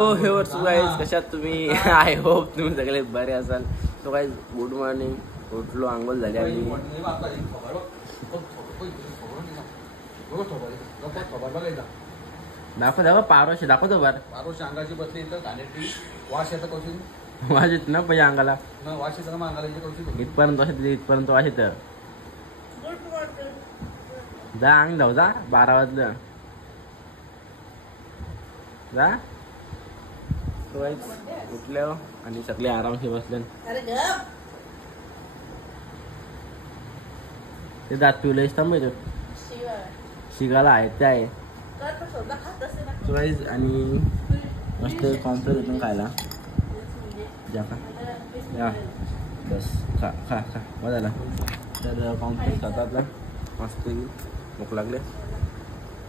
हो हे वर्ष गाईज कशात तुम्ही आय होप तुम्ही सगळे बरे असाल. So guys good morning. उठलो आंघोळ झाली आणि दाखव पारोशी दाखवतो बार पारोशी अंगाची बसली तर घाणेरडी वास येतं कौशी वाज येत ना पहिले अंगाला वास येतं ना अंगाला कौशी इथपर्यंत इथपर्यंत वास येतं. जा अंग धाव जा 12 वाजलं जा. उठले आणि सगळे आरामशी बसले. ते दात पिवलं थांबतो शिगाला आहे ते आहे आणि मस्त कॉम्प्लेक्स होतो खायला. जा का बस खा खा खा बघायला तर कॉम्प्लेक्स खातात मस्त भूक लागले.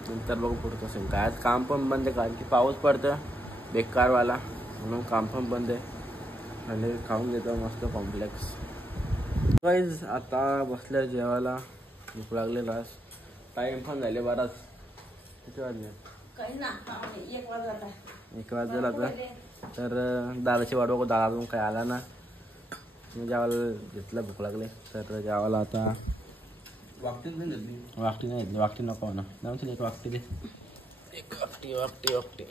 नंतर बघू पुढचं असेल काय. आज काम पण बंद आहे कारण की पाऊस पडतं बेकारवाला म्हणून काम पण बंद आहे. आणि खाऊन घेतो मस्त कॉम्प्लेक्स. गाईज आता बसल्या जेवायला. भूक लागलेला टाईम पण झाले बराच. किती वाजले 1 वाजला आता. तर दादाची वाट बघू दादा अजून काय आला ना. मी जेवायला घेतलं भूक लागले तर जेवायला आता वाकटी नाही घेतली. वाकटी नको ना नव्हती एक वाकटी दे. एक वाकटी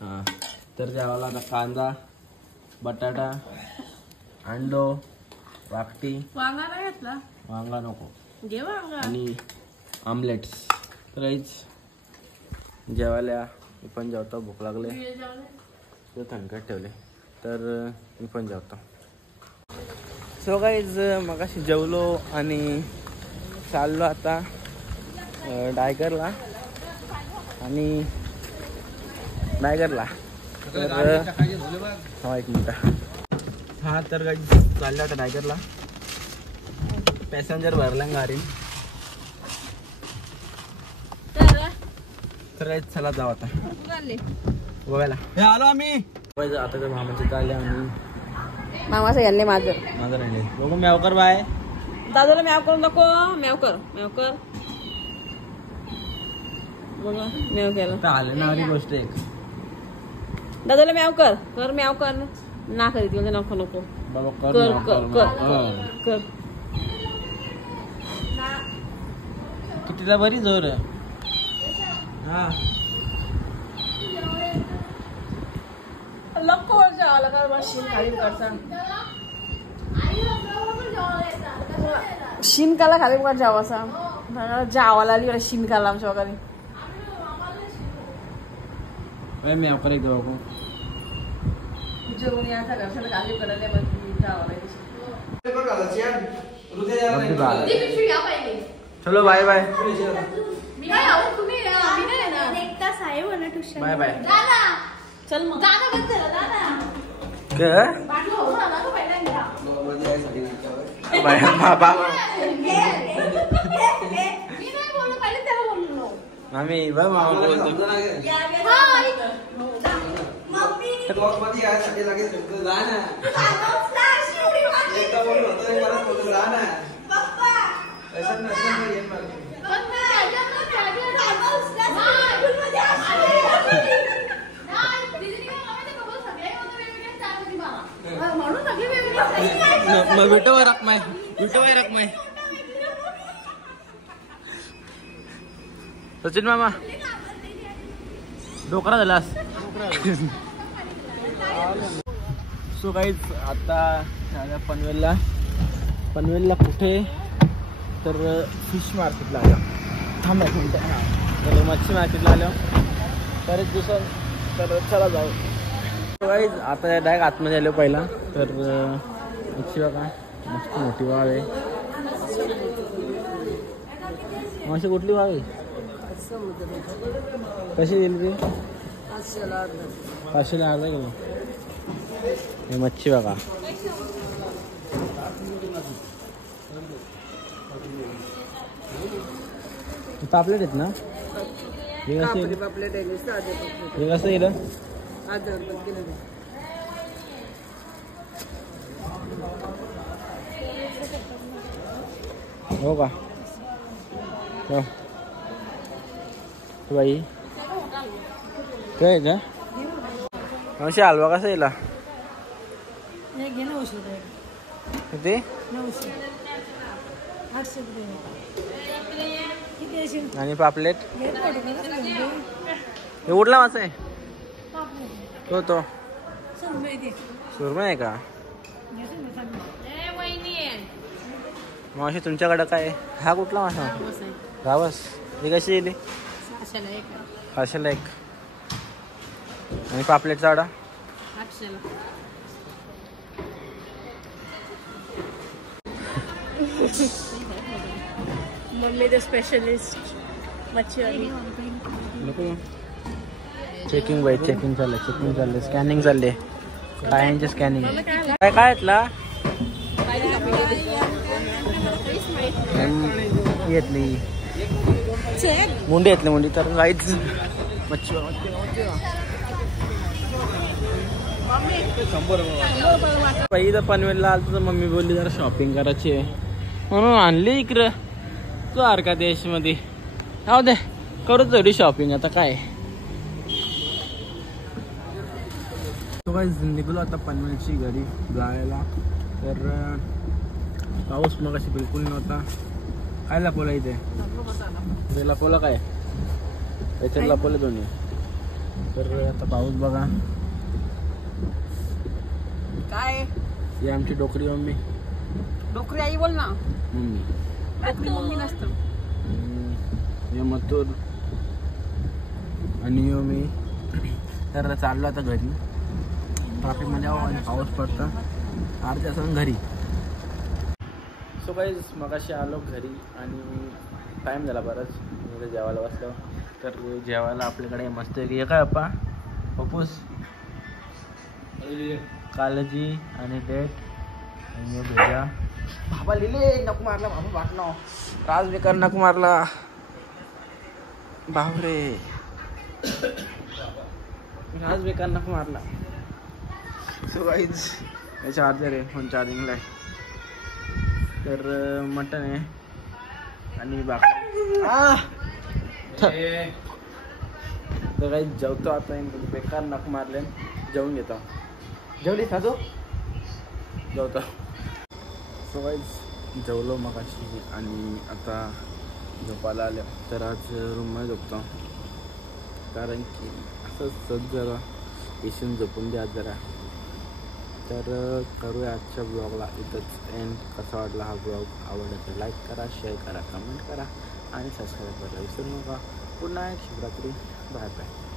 हां तर जेवायला आता कांदा बटाटा अंडो वाकटी वांगा नाही घेतला. वांगा नको घे वांगा आणि आमलेट्स. तर जेवायला मी पण जेवतो. भूक लागले तर थंडकट ठेवले तर मी पण जेवतो. सो गाईज मगाशी जेवलो आणि चाललो आता डायगरला आणि डायगरला तर हा 1 मिनिट. हा तर गाईज चाललो आता डायगरला. पॅसेंजर भरला गाडी तर गाईज चला जाऊ आता बघायला. आलो आम्ही आता तर मामाचे चालले आणि मामाचं यांनी माझं राहिले. बघू म्याव कर बाय. दादाला म्याव करू नको. म्याव कर बघा म्याव केलं आले ना आधी गोष्ट एक. दादाला म्याव कर म्याव कर ना करीत म्हणजे नको नको बाबा कर कर कर कर. कितीला बरी जोर हा लक्को आला का मशीन खाली करता शिनकाला खाली कर जावासा जावाला आली शिनकाला आमच्या वगैरे म्याव कर एक बघू जेवण याचा घरच्याला खाली करायला पण जावाला चलो बाय बाय बाय बाय. चल मग आम्ही बघ मामा बोलतो विटोवर रकमाय सचिन मामा डोकरा झालास. सो गाईज आता पनवेलला कुठे तर फिश मार्केटला आलो. थांबा तर मच्छी मार्केटला आलो तर एक दिवसात तर चला जाऊ. गाईज आता डायरेक्ट आतमध्ये आलो पहिला तर मच्छी बघा मस्त मोठी वाव आहे. माशी कुठली वाव आहे कशी दिली ती 500ला अर्धा किलो. हे मच्छी बघा पापलेट आहेत ना. हे कसं येईल हो का. बाई काय का मावशी हलवा कसा येला किती आणि पापलेट हे उडला मासा आहे तो सुरमई आहे का मावशी तुमच्याकडं काय हा कुठला मासा रावस ही कशी येईल 500ला एक आणि पापलेटचा वडा मम्मी द स्पेशलिस्ट मच्छीवाली चेकिंग बाई चेकिंग चाललंय स्कॅनिंग चालले काय स्कॅनिंग काय येतला येतली मुंडी तर काहीच मच्छी बाई तर पनवेलला आलं तर मम्मी बोलली जरा शॉपिंग करायची आहे म्हणून आणली इकडं द्वारका देश मध्ये हो दे करू थोडी शॉपिंग आता काय निघलो आता पनवेलची घरी जायला तर पाऊस मग अशी बिलकुल नव्हता काय लपवला इथे लपवलं काय त्याच्यात लपवलं दोन्ही तर आता पाऊस बघा काय ही आमची डोकरी मम्मी डोकरी आई बोल ना मम्मी डोकरी मम्मी नसतं हे मथुर आणि मी तर चाललो आता घरी ट्रॅफिकमध्ये आहो आणि पाऊस पडता अर्ध्या तासानं घरी सो काही मगाशी आलो घरी आणि टाईम झाला बराच मी जेवायला बसलो तर जेवायला आपल्याकडे मस्त आहे की काय अप्पा पप्पूस काळजी आणि डेट आणि भेजा बाबा लिहिले नको मारला बाबा वाटणं राज बेकार नको मारला बापरे राज बेकार नको मारला सो गाईज हे चार्जर आहे फोन चार्जिंगला आहे तर मटन आहे आणि बाकी तर काही जेवतो आता बेकार नक मारले जेवून घेतो जेवली साधू जेवतो सो गाईज जेवलो मग अशी आणि आता झोपायला आल्या तर आज रूममध्ये झोपतो कारण की असं सज जरा पेशंट झोपून द्या जरा तर करूया आजच्या ब्लॉगला इथंच एंड कसा वाटला हा ब्लॉग आवडला तर लाईक करा शेअर करा कमेंट करा आणि सबस्क्राईब करायला विसरू नका पुन्हा एक शिवरात्री बाय बाय